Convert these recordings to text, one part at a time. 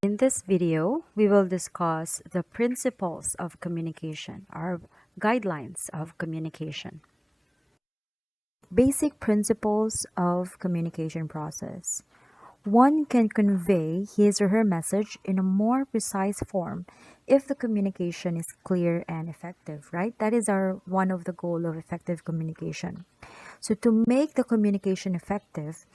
In this video, we will discuss the principles of communication, or guidelines of communication. Basic principles of communication process. One can convey his or her message in a more precise form if the communication is clear and effective, right? That is one of the goal of effective communication. So to make the communication effective,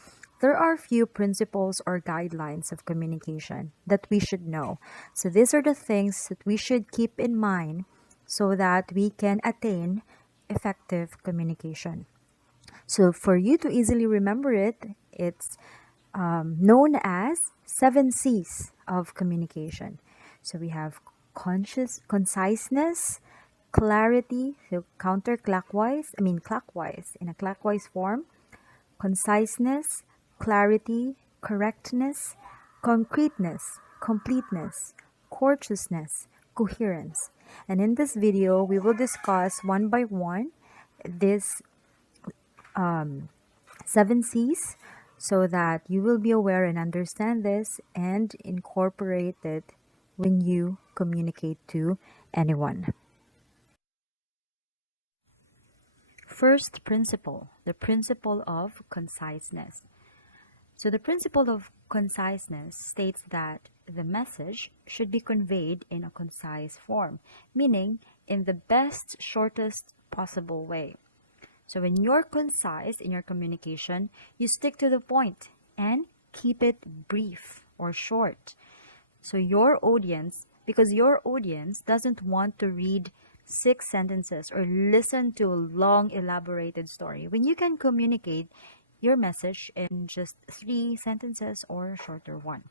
there are few principles or guidelines of communication that we should know. So these are the things that we should keep in mind so that we can attain effective communication. So for you to easily remember it, it's known as 7 C's of communication. So we have conciseness, clarity, so clockwise, in a clockwise form, conciseness, clarity, correctness, concreteness, completeness, courteousness, coherence. And in this video, we will discuss one by one this 7 C's so that you will be aware and understand this and incorporate it when you communicate to anyone. First principle, the principle of conciseness. So the principle of conciseness states that the message should be conveyed in a concise form, meaning in the best, shortest possible way. So when you're concise in your communication, you stick to the point and keep it brief or short. So because your audience doesn't want to read 6 sentences or listen to a long elaborated story, when you can communicate your message in just 3 sentences or a shorter one.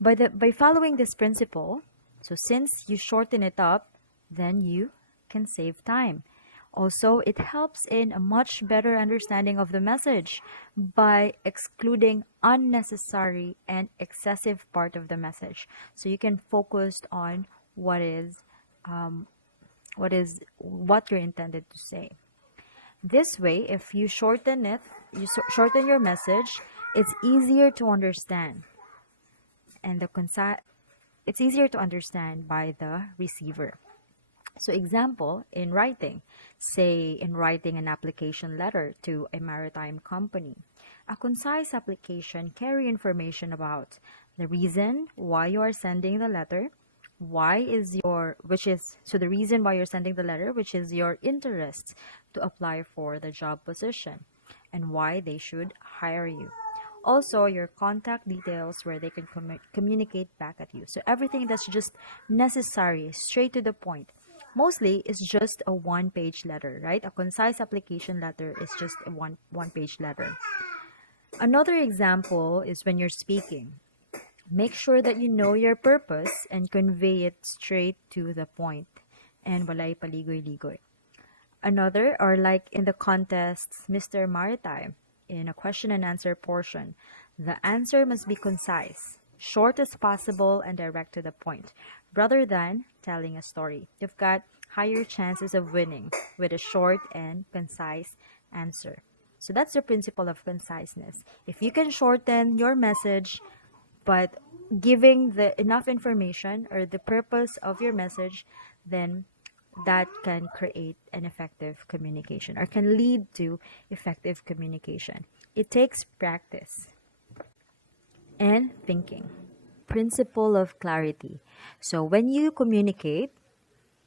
By following this principle, so since you shorten it up, then you can save time. Also, it helps in a much better understanding of the message by excluding unnecessary and excessive part of the message. So you can focus on what you're intended to say. This way, if you shorten your message, it's easier to understand, and it's easier to understand by the receiver. So example, say in writing an application letter to a maritime company. A concise application carry information about the reason why you are sending the letter, the reason why you're sending the letter, which is your interest to apply for the job position, and why they should hire you. Also, your contact details where they can communicate back at you. So everything that's just necessary, straight to the point. Mostly, it's just a one-page letter, right? A concise application letter is just a one-page letter. Another example is when you're speaking. Make sure that you know your purpose and convey it straight to the point. And walay paligoy-ligoy. Another, or like in the contests Mr. Maritime, in a question and answer portion, the answer must be concise, short as possible, and direct to the point, rather than telling a story. You've got higher chances of winning with a short and concise answer. So that's the principle of conciseness. If you can shorten your message, but giving the enough information or the purpose of your message, then that can create an effective communication or can lead to effective communication. It takes practice and thinking. Principle of clarity. So when you communicate,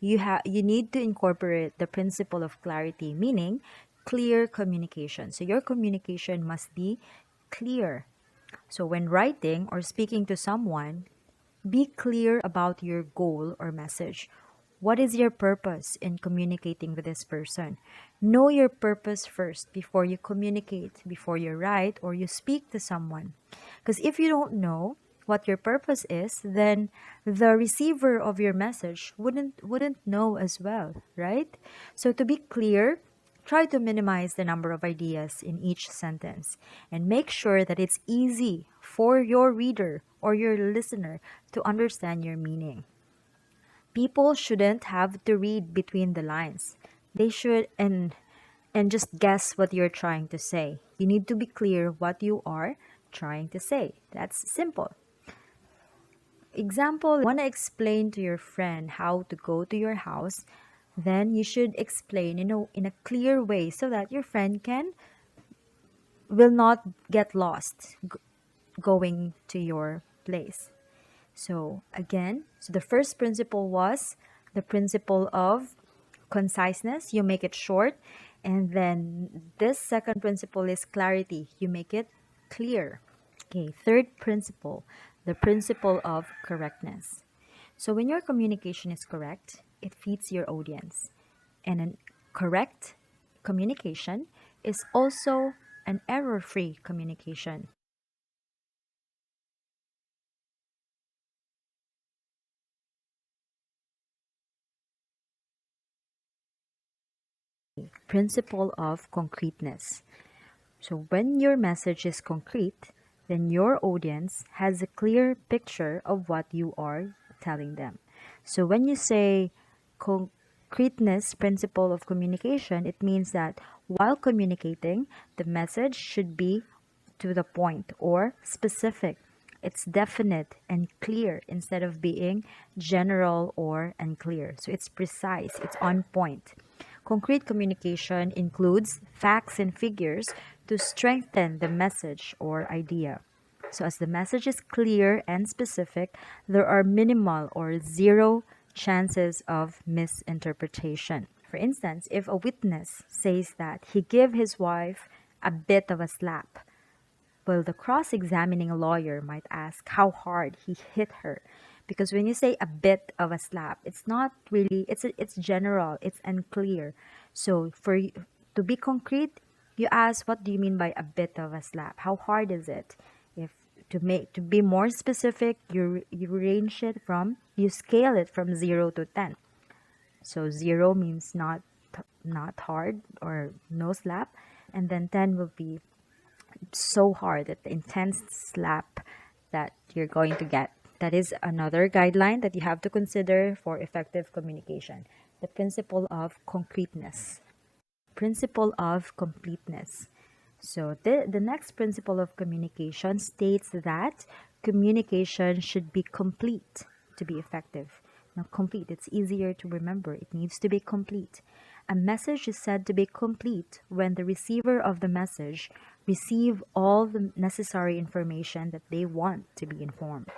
you need to incorporate the principle of clarity, meaning clear communication. So your communication must be clear. So when writing or speaking to someone, be clear about your goal or message. What is your purpose in communicating with this person? Know your purpose first before you communicate, before you write or you speak to someone. Because if you don't know what your purpose is, then the receiver of your message wouldn't know as well, right? So to be clear, try to minimize the number of ideas in each sentence and make sure that it's easy for your reader or your listener to understand your meaning. People shouldn't have to read between the lines. They should and just guess what you're trying to say. You need to be clear what you are trying to say. That's simple. Example, want to explain to your friend how to go to your house, then you should explain in a clear way so that your friend can will not get lost going to your place. So again, so the first principle was the principle of conciseness. You make it short. And then this second principle is clarity. You make it clear. Okay, third principle, the principle of correctness. So when your communication is correct, it feeds your audience. And a correct communication is also an error-free communication. Principle of concreteness. So when your message is concrete, then your audience has a clear picture of what you are telling them. So when you say concreteness principle of communication, it means that while communicating, the message should be to the point or specific. It's definite and clear instead of being general or unclear. So it's precise, it's on point. Concrete communication includes facts and figures to strengthen the message or idea. So, as the message is clear and specific, there are minimal or zero chances of misinterpretation. For instance, if a witness says that he gave his wife a bit of a slap, well, the cross examining lawyer might ask how hard he hit her. Because when you say a bit of a slap, it's not really, it's general, it's unclear. So to be concrete, you ask, what do you mean by a bit of a slap? How hard is it? If to be more specific, you range it from, you scale it from 0 to 10. So 0 means not hard or no slap, and then 10 will be so hard, that the intense slap that you're going to get. That is another guideline that you have to consider for effective communication. The principle of concreteness. Principle of completeness. So the next principle of communication states that communication should be complete to be effective. Now, complete, it's easier to remember. It needs to be complete. A message is said to be complete when the receiver of the message receive all the necessary information that they want to be informed.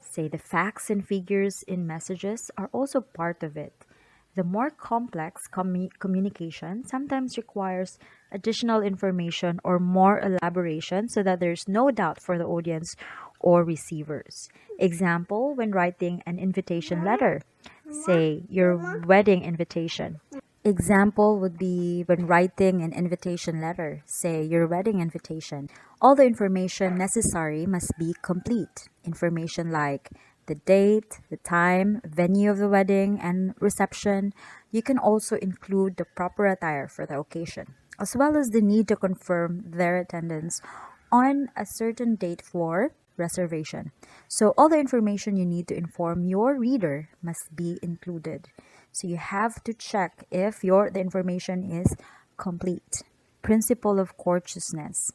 Say the facts and figures in messages are also part of it. The more complex communication sometimes requires additional information or more elaboration so that there's no doubt for the audience or receivers. Example, when writing an invitation letter, say your wedding invitation. Example would be when writing an invitation letter, say your wedding invitation. All the information necessary must be complete. Information like the date, the time, venue of the wedding, and reception. You can also include the proper attire for the occasion, as well as the need to confirm their attendance on a certain date for reservation. So all the information you need to inform your reader must be included. So you have to check if the information is complete. Principle of courteousness.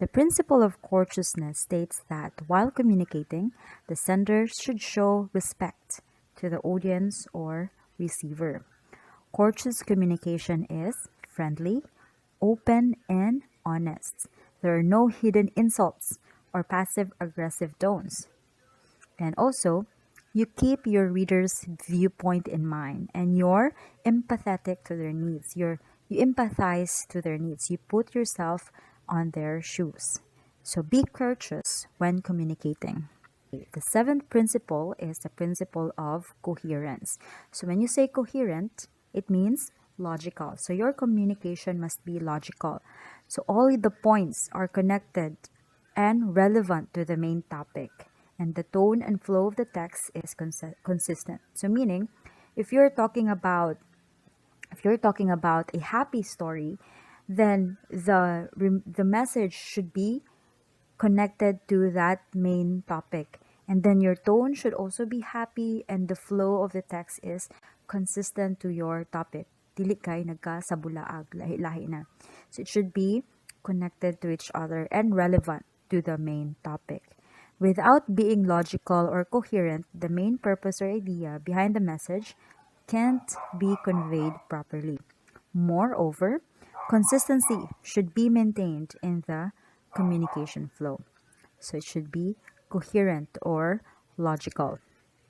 The principle of courteousness states that while communicating, the sender should show respect to the audience or receiver. Courteous communication is friendly, open, and honest. There are no hidden insults or passive aggressive tones. And also, you keep your reader's viewpoint in mind and you're empathetic to their needs. You empathize to their needs. You put yourself on their shoes. So be courteous when communicating. The seventh principle is the principle of coherence. So when you say coherent, it means logical. So your communication must be logical. So all the points are connected and relevant to the main topic. And the tone and flow of the text is consistent. So meaning, if you're talking about a happy story, then the message should be connected to that main topic. And then your tone should also be happy and the flow of the text is consistent to your topic. Dili kay nagkasabulaag, lahi-lahi na. So it should be connected to each other and relevant to the main topic. Without being logical or coherent, the main purpose or idea behind the message can't be conveyed properly. Moreover, consistency should be maintained in the communication flow. So it should be coherent or logical.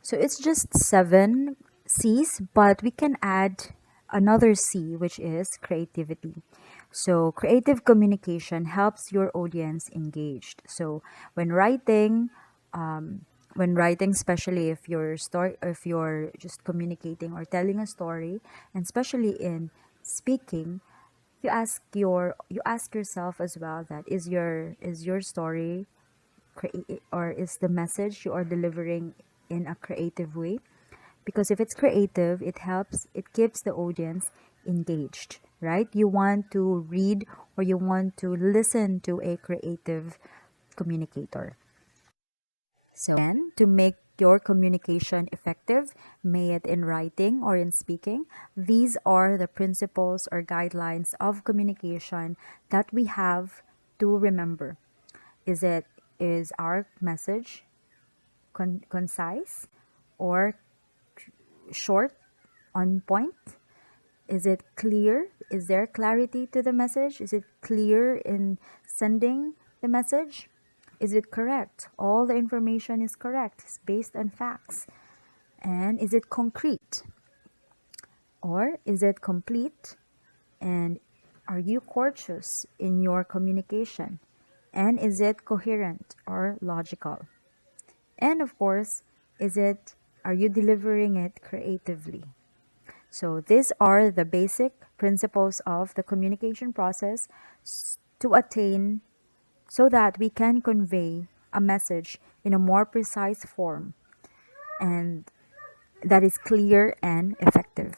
So it's just seven C's, but we can add another C, which is creativity. So creative communication helps your audience engaged. So when writing, especially if you're just communicating or telling a story, and especially in speaking, you ask yourself as well that is your story or is the message you are delivering in a creative way, because if it's creative it keeps the audience engaged, right? You want to read or you want to listen to a creative communicator. So again, to make your communication effective, may it in writing or in speaking, these are the principles or guidelines of communication that we have to remember. Is our message concise or short, on point? Is it clear? Is there clarity to the message? Is it clear in sending the message? Is it correct? All the information is correct. It's based on facts. And is it concrete? Or is it complete? And are you courteous in your communication? And is it coherent or logical? And of course, are you delivering it creatively? So these are the basic principles of the communication process to attain so that we can convey a message in a more precise form and that is clear and effective.